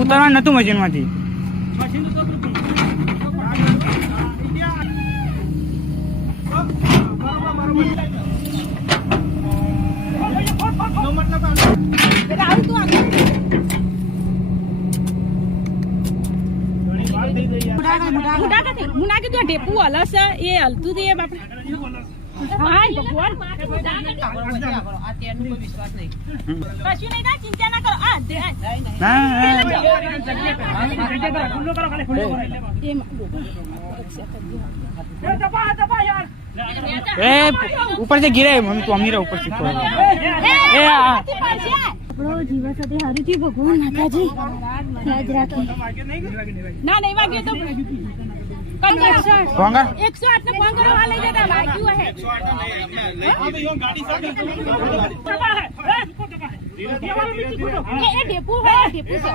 ઉતારવા નતું મશીન માંથી. મુના કીધું ઢેપુ હલસ એ હલતું એ બાપ ભગવાન કશું નહીં ના ચિંતા ના કરો ऊपर से गिरा है मम्मी तो अमीरा ऊपर से આપણો જીવા સાથે હારું થયું ભગવાન માતાજી યાદ રાખે ના નહીં વાગ્યો તો ફોન કરો 108 ને ફોન કરો આ લઈ જતા વાગ્યું હે 108 ગાડી એ ઢેપુ હે ઢેપુ છે